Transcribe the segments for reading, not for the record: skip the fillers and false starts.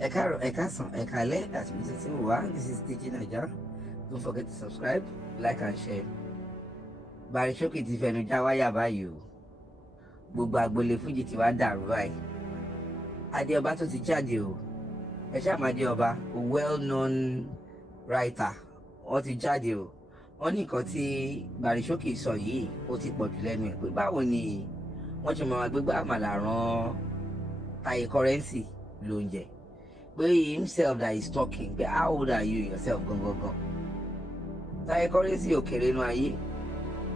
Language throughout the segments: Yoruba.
Ekale, that's Mrs. One. This is DIGINAIJA. Don't forget to subscribe, like, and share. Showkey ti fẹnu já wáyà báyìí o. Gbogbo agboolé Fújì ti wá dàrú báyìí. Adéọba tó ti jáde o. Ẹ ṣáà máa Adéọba, a well-known writer. Wọ́n ti jáde o. Wọ́n ní nǹkan tí Showkey sọ yìí ó ti pọ̀ jù lẹ́nu ẹ̀ pé báwo ni wọ́n ṣe máa gbégbá àmàlà rán Taye currency ló ń jẹ. But himself that is talking, but how old are you yourself? Go. Taye currency òkèrè nú ayé.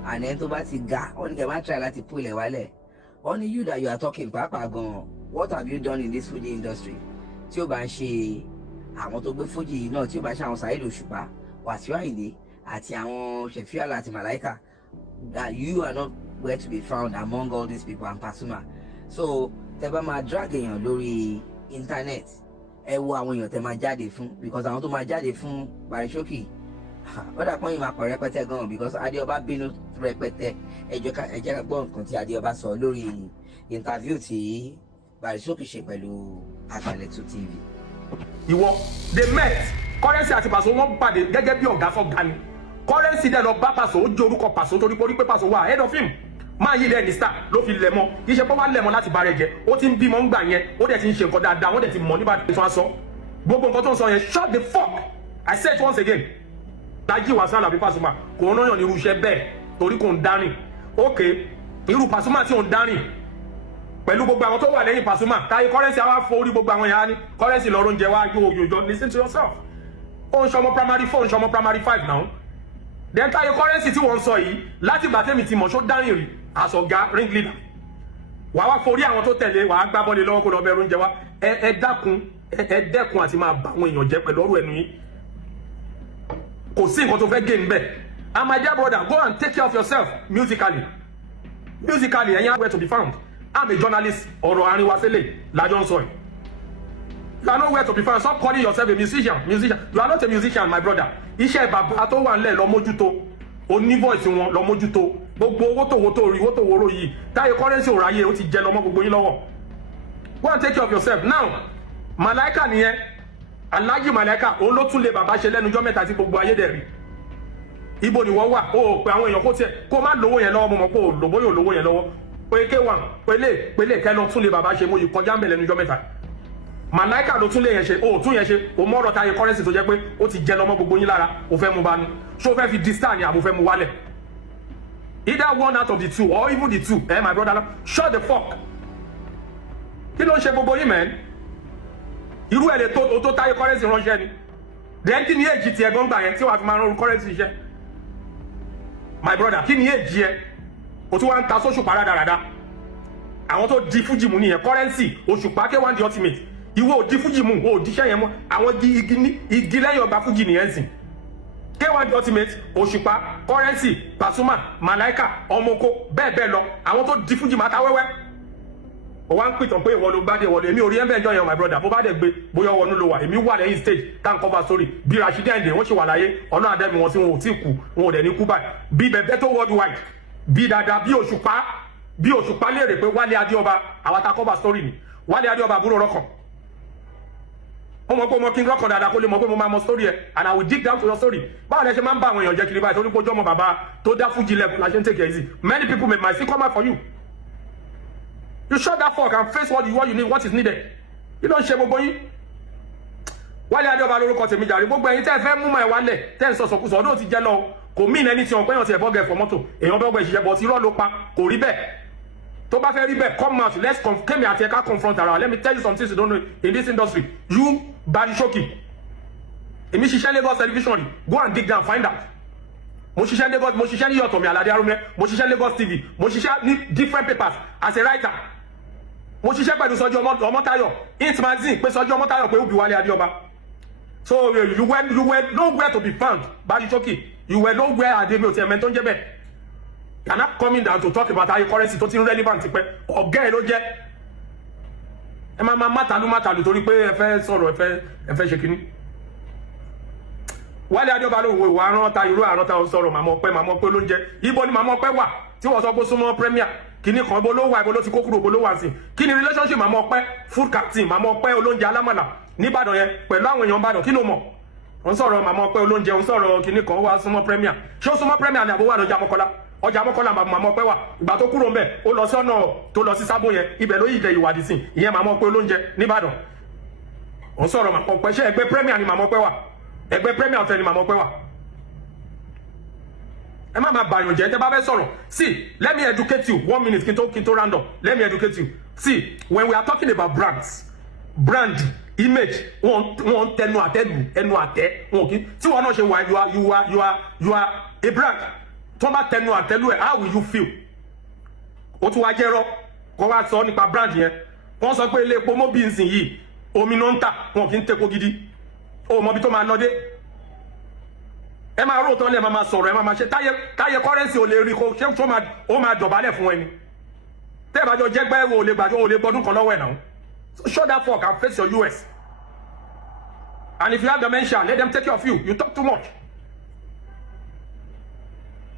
And then to bá ti ga, only can man try láti pull ẹ̀ wálẹ̀. Only you that you are talking, pàápàá gan. What have you done in this Fuji industry? Tí ó bá ń ṣe àwọn tó gbé Fuji náà, tí ó bá ṣe àwọn Saheed Osupa, Wasiu Ayinde, àti àwọn Showkey àti Malaika, that you are not where to be found among all these people and Pasuma. So, tẹ́ bá máa drag èèyàn lórí internet. Ẹ wo àwọn èèyàn tẹ́ máa jáde fún, because àwọn tó máa jáde fún Showkey ó dà pọ́n yìí máa pọ̀ rẹpẹtẹ gan, because Adéọba bínú rẹpẹtẹ. Ẹ jẹ́ ká gbọ́ nǹkan tí Adéọba sọ lórí interview tí Showkey ṣe pẹ̀lú Àgbàlẹ̀tù TV. Ìwọ they met currency àti Paso wọ́n pàdé gẹ́gẹ́ bí ọ̀gá sọ́gá ni. Currency dẹ̀ lọ bá Paso, ó jẹ́ orúkọ Paso torí pé Paso wà head of him. Máa yí dẹ̀ ní star ló fi lẹ̀ mọ́. Kì í ṣe pé wọ́n lẹ̀ mọ́ láti bá rẹ̀ jẹ́. Ó ti ń bímọ ń gbà yẹn, ó dẹ̀ ti ń ṣe nǹkan dáadáa, wọ́n dẹ̀ ti mọ̀ nígbà tí wọ́n sọ. Gbogbo nǹkan tó ń sọ yẹn, shut the fuck. I said it once again. Lájí Wasiu àbí Pasuma kò ń rán ní irú iṣẹ́ bẹ́ẹ̀ torí kò ń dárìn. Okay, irú Pasuma tí ò ń dárìn pẹ̀lú gbogbo àwọn tó wà lẹ́yìn Pasuma, Taye currency àwa forí gbogbo àwọn yàrá ní currency lọ́rọ̀ oúnjẹ wá yóò listen to yourself. Ó ń ṣọmọ primary 4, ó ń ṣọmọ primary 5 now. Then Taye currency tí wọ́n sọ yìí láti ìgbà tẹ́mi ti mọ̀ ṣó dárìn rí àṣọ̀gá ring leader. Wàá wá forí àwọn tó tẹ̀lé, wàá gbá bọ́ọ̀lì lọ́wọ́ kó lọ bẹ̀rù oúnjẹ wá. Ẹ dẹ́kun àti máa bá àwọn èèyàn jẹ́ pẹ̀lú ọ̀rọ̀ ẹnu yín. Kò sí nǹkan tó fẹ́ gé níbẹ̀. And my dear brother, go and take care of yourself musically. Musically, ẹ̀yin are where to be found. I'm a journalist. Ọ̀rọ̀ àárín wa Sele lájọ́ ń sọ yìí. You are nowhere to be found. Stop calling yourself a musician. You are not a musician, my brother. Iṣẹ́ bàbá tó wà nílẹ̀ lọ mójútó. Oní voice wọn lọ mójútó. Gbogbo owó tó rí, owó tó wóró yìí. Taye currency ò ráyè, ó ti jẹ lọ́mọ gbogbo yín lọ́wọ́. Go and take care of yourself. Now, Malaika nìyẹn. Alhaji Malaika, òun ló tún lé bàbá ṣe lẹ́nujọ́ mẹ́ta tí gbogbo ayé dẹ̀ rí. Ibo ni wọ́n wà? Ó pe àwọn èèyàn kó tiẹ̀ kó má lówó yẹn lọ́wọ́, mo mọ̀ pé òlòbó yóò lówó yẹn lọ́wọ́. Pé K1, pélé kẹ́ lọ tún lé bàbá ṣe, mo yìí kọjá ń bẹ̀ lẹ́nujọ́ mẹ́ta. Malaika ló tún lé yẹn ṣe, ó tún yẹn ṣe, ó mọ́rọ̀ Taye currency tó jẹ́ pé ó ti jẹ lọ́mọ gbogbo yín lára, ó fẹ́ mú banu. Ṣó fẹ́ fi distar ni àbò fẹ́ mú wálẹ̀? Either one out of the two or even the two. My brother, shut the fuck. Kí ló ń ṣe gbogbo yín, man? Irú ẹ̀ lè tó Taye currency ránṣẹ́ ni. Then kí ni èjì tí ẹ̀gbọ́n gbà yẹn tí wàá fi máa rán currency iṣẹ́? My brother, kí ni èjì ẹ? O tún wá ń ta sóṣùpá rádaràda. Àwọn tó di Fuji mú nìyẹn, currency, Òṣùpá K1 the ultimate. Ìwọ ò di Fuji mú, ò di iṣẹ́ yẹn mọ́. Àwọn igi lẹ́yìn ọgbà Fuji nìyẹn sìn. K1 the ultimate, Òṣùpá, currency, Pasuma, Malaika, Ọmọko, bẹ́ẹ̀ lọ. Àwọn tó di Fuji máa ta wẹ́wẹ́. Ó wá ń pìtàn pé ìwọ ló gbádé ìwọ ló, èmi ò rí ẹ̀bẹ̀ ẹjọ́ yẹn, my brother. Bó bá dẹ̀ gbé bóyá wọnú ló wà, èmi wà lẹ́yìn stage tá n cover story. Bí Rashidi Ayinde wọ́n ṣe wà láyé, ọ̀nà àdẹ́mi wọn tí wọn ò tí kú, wọn ò dẹ̀ ní kú báyìí. Bí bẹ̀bẹ̀ tó worldwide, bí dada, bí Òṣùpá léèrè pé Wálé Adéọba, àwa ta cover story ni. Wálé Adéọba àbúrò rọ́kàn. Ó mọ̀ pé ọmọ kí n rọ́kàn dáadáa kó lè mọ̀ pé mo máa mọ story ẹ̀, and I will dig down to your story. Báwo lẹ ṣe máa ń bá àwọn èèyàn jẹ́ kiri báyìí torí pé ojú ọmọ bàbá tó dá Fuji level la ṣe ń take it easy. Many people might still come out for you. You shut that fuck and face what you need, what is needed. You don't share gbogbo yín. Wálé Adéọba lórúkọ tèmi jàre. Gbogbo ẹ̀yin tẹ́ fẹ́ mú máa wálẹ̀, tẹ́ ń sọ̀sọ̀kúsọ ọdún ti jẹ́ lọ. Kò mean anything pé èèyàn ti ẹ̀bọ́ gẹ̀ fọ mọ́tò. Èèyàn bẹ́ẹ̀ gbẹ̀ ṣiṣẹ́ bọ̀ tí irọ́ ló pa. Kò rí bẹ́ẹ̀. Tó bá fẹ́ rí bẹ́ẹ̀, come out, let's kémi àti ẹ̀ka confront ara. Let me tell you some things you don't know in this industry. You, Showkey. Èmi ṣiṣẹ́ Lagos television rí. Go and dig down, find out. Mo ṣiṣẹ́ Lagos, mo ṣiṣẹ́ ní Yotomi Alade Arume, mo ṣiṣẹ́ Lagos TV, mo ṣiṣẹ́ ní different papers as a writer. Mo ṣiṣẹ́ pẹ̀lú Sọjí Ọmọ́táyọ̀, Int magazine pé Sọjí Ọmọ́táyọ̀ pé ó bí Wálé Adéọba. So you were nowhere to be found, Showkey. You were nowhere àdèmí ò tiẹ̀ mẹ́tọ́ ń jẹ́ bẹ́ẹ̀. You are not coming down to talk about Taye currency tó ti ń relevant pẹ́. Ọ̀gá ẹ̀ ló jẹ́. Ẹ máa mátàlú torí pé ẹ fẹ́ sọ̀rọ̀ ẹ fẹ́ ṣe kíní. Wálé Adéọba ló wo ìwà arán ta irú àrán ta ó sọ̀rọ̀ màmá ọpẹ́ ló ń jẹ́. Ibo ni màmá ọpẹ́ wà tí wọ́n sọ pé súnmọ́ premier. Kíní kan ibo ló wà, ibo ló ti kó kúrò, ibo ló wà sí. Kí ni relationship màmá ọpẹ́ food captain, màmá ọpẹ́ olóúnjẹ alámàlà, níbàdàn yẹn pẹ̀lú àwọn èèyàn ìbàdàn kí ló mọ̀ ó ń sọ̀rọ̀ màmá ọpẹ́ olóúnjẹ ó ń sọ̀rọ̀ kinní kan ó wá súnmọ́ premier ṣé ó súnmọ́ premier ni àbó wà lọ́jà mọ́kọ́lá ọjà mọ́kànlá màmá ọpẹ́ wà ìgbà tó kúrò ńbẹ̀ ó lọ sí ọ̀nà tó lọ sí sábò yẹn ibẹ̀ ló yìí jẹ ìwádìí sí ìyẹn màmá ọpẹ́ olóúnjẹ nìbàdàn ó ń sọ̀rọ̀ màmá ọpẹ́ ṣé ẹgbẹ́ premier ni màmá ọpẹ́ wà ẹgbẹ́ premier ọ̀tẹ̀ ni màmá ọpẹ́ wà ẹ má máa bàyàn jẹ́ tẹ́ bá fẹ́ sọ̀rọ̀ see let me educate you 1 minute kí n tó round up let me educate you see when we are talking about brand image wọn tẹnu àtẹlù ẹnu àtẹ wọn kì tí wọn náà ṣe wà you are a brand tó bá tẹnu àtẹlù ẹ how will you feel ó tún wá jẹ́rọ́ kó wá sọ nípa brand yẹn wọ́n sọ pé ilé epo mobiles yìí omi náà ń tà wọn kì í tepo gidi ó mọ bí tó máa lọ dé ẹ máa rò tán lẹ máa sọ̀rọ̀ ẹ máa ṣe táyé currency ò lè rí kó ṣé ó máa dọ̀bálẹ̀ fún ẹni tẹ́ ẹ bá jọ jẹ́gbẹ́ wo ò lè gbàjọ́ ò lè gbọdún kan lọ́wọ́ ẹ̀ náà so shut that fuck and face your US and if you have dementia let them take care of you talk too much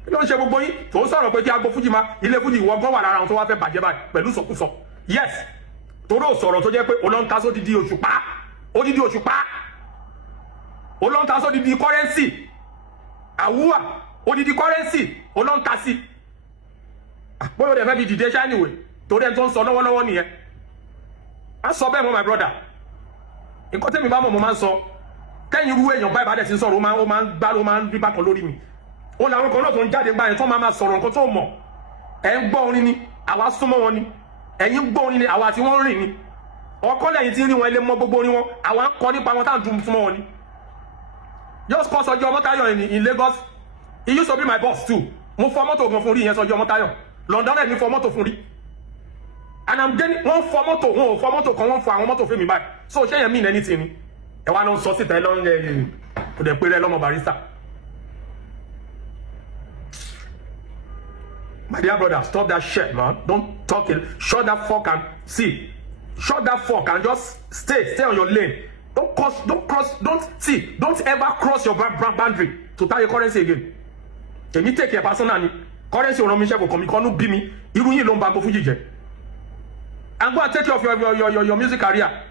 kí ló ń ṣe gbogbo yín tó ń sọ̀rọ̀ pé kí agbo fújì máa ilé fújì ìwọ gan wà lára àwọn tó wá fẹ́ bàjẹ́ báyìí pẹ̀lú sọkúsọ yes torí ò sọ̀rọ̀ tó jẹ́ pé olóńtà sódìdí òṣùpá olóńtà sódìdí currency àwùwà odidi currency olóńtà sí bóyá ọdẹ fẹ́ fi dìde ṣáà níwèé torí ẹni tó ń sọ lọ́wọ́lọ́wọ́ nìyẹn a sọ bẹ́ẹ̀ mọ́ my brother nǹkan tẹ́mi bá mọ̀ mo máa ń sọ kẹ́yìn irú èèyàn báyìí bá dẹ̀ ti ń sọ̀rọ̀ ó máa ń rí bákan lórí mi ó làwọn kan náà tó ń jáde gbáyẹn tó máa sọ̀rọ̀ nǹkan tó mọ̀ ẹ̀ ń gbọ́ orin ni àwa súnmọ́ wọn ni ẹ̀yin gbọ́ orin ni àwa tí wọ́n rìn ni ọkọ lẹ́yìn tí ń rí wọn ilé mọ́ gbogbo orin wọn àwa ń kọ́ nípa wọn táwọn dùn súnmọ́ wọn ni just cause ọjọ́ Ọmọ́táyọ̀ in Lagos he used to be my boss too mo fọ mọ́tò gan fún rí ìyẹn sọjọ́ Ọmọ́táyọ̀ London ẹ̀ ní fọ mọ́tò fún rí and I'm getting wọ́n fọ mọ́tò wọn ò fọ mọ́tò kan wọ́n fọ àwọn mọ́tò fún mi báyìí so ṣé yẹn mean anything ni ẹ wá lọ sọ síta ẹ lọ́rùn ẹ kò dẹ̀ pé rẹ lọ́mọ barista. My dear brother, stop that shit, man. Don't talk it. Shut that fuck and see. Shut that fuck and just stay on your lane. Don't ever cross your boundary to tie your currency again. Can you take your personal currency on Michelle come you be me? You will not back Fuji. And go and take care of your music career.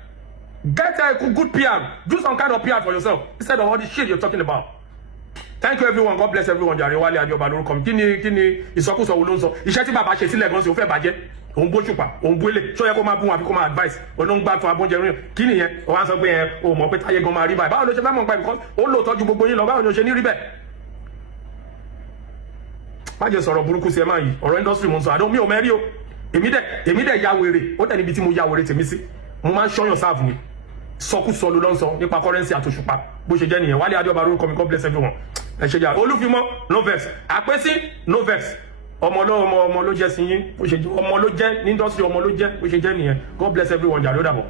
Get a good PR. Do some kind of PR for yourself instead of all this shit you're talking about. Thank you everyone. God bless everyone. Jare Wale Adioba lórúkọ mi. Kíni ìsọkúsọ wo ló ń sọ. Iṣẹ́ tí bàbá ṣe sílẹ̀ gan ṣe ó fẹ́ bàjẹ́. Òun bóṣùpá, òun bólè. Ṣó yẹ kó máa bú wọn àbí kó máa advice. Olóhùn gbà tó abóúnjẹ rìn. Kí nìyẹn? Ó wá sọ pé ẹ o mọ̀ pé táyé gan máa rí báyìí. Báwo ló ṣe fẹ́ mọ̀ nípa ìbùkọ́? Ó lò tọ́jú gbogbo yín lọ. Báwo ni o ṣe ní rí bẹ́ẹ̀? Má jẹ́ sọ̀rọ̀ burúkú sí ẹ máa yìí. Ọ̀rọ̀ industry mo ń sọ. Àdó mi ò mẹ́rí o. Èmi dẹ̀ ya wèrè. Ó dẹ̀ níbi tí mo ya wèrè tèmi sí. Mo máa ń ṣọ́yàn sáàfù mi. Sọkúsọ ló ló ń sọ nípa currency àtòṣùpá. Bó ṣe jẹ́ nìyẹn. Wálé Adioba lórúkọ mi. God bless everyone. Ẹ ṣe jà Olúfimọ́ no vex àpèsí no vex ọmọ ló jẹ́ sí yín bó ṣe jẹ́ ọmọ ló jẹ́ ní industry ọmọ ló jẹ́ bó ṣe jẹ́ nìyẹn. God bless everyone jà ló dàbọ̀.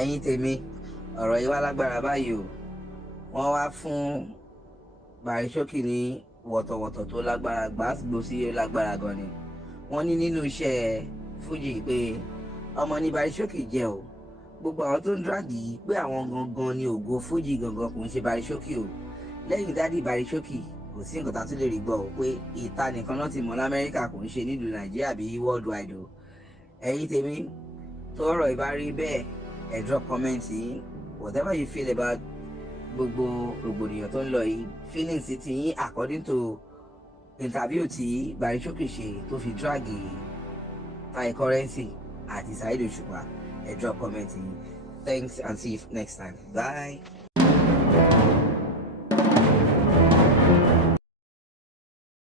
ẹ̀yin tèmi ọ̀rọ̀ yìí wá lágbára báyìí o wọ́n wá fún Showkey ní wọ̀tọ̀wọ̀tọ̀ tó lágbára gbàgbó sí lágbára gan ni wọ́n ní nínú iṣẹ́ fújì pé ọmọ ní Showkey jẹ́ o gbogbo àwọn tó ń dragi pé àwọn gangan ni ògo fújì gangan kò ń ṣe Showkey o lẹ́yìn dádì Showkey kò sí nǹkan tá a tún lè rí gbọ́ pé ìta nìkan náà ti mọ̀ lamẹ́ríkà kò ń ṣe nílùú Nàìjíríà bí worldwide o ẹ̀yin tèmi tó ọ̀rọ̀ ìbá rí bẹ́ẹ̀ ẹ drop comment yín whatever you feel about gbogbo rògbòdìyàn tó ń lọ yìí feelings ti yín according to interview tí Showkey ṣe tó fi drag Taye currency àti Saheed Osupa ẹ drop comment yín. Thanks and see you next time. Bye.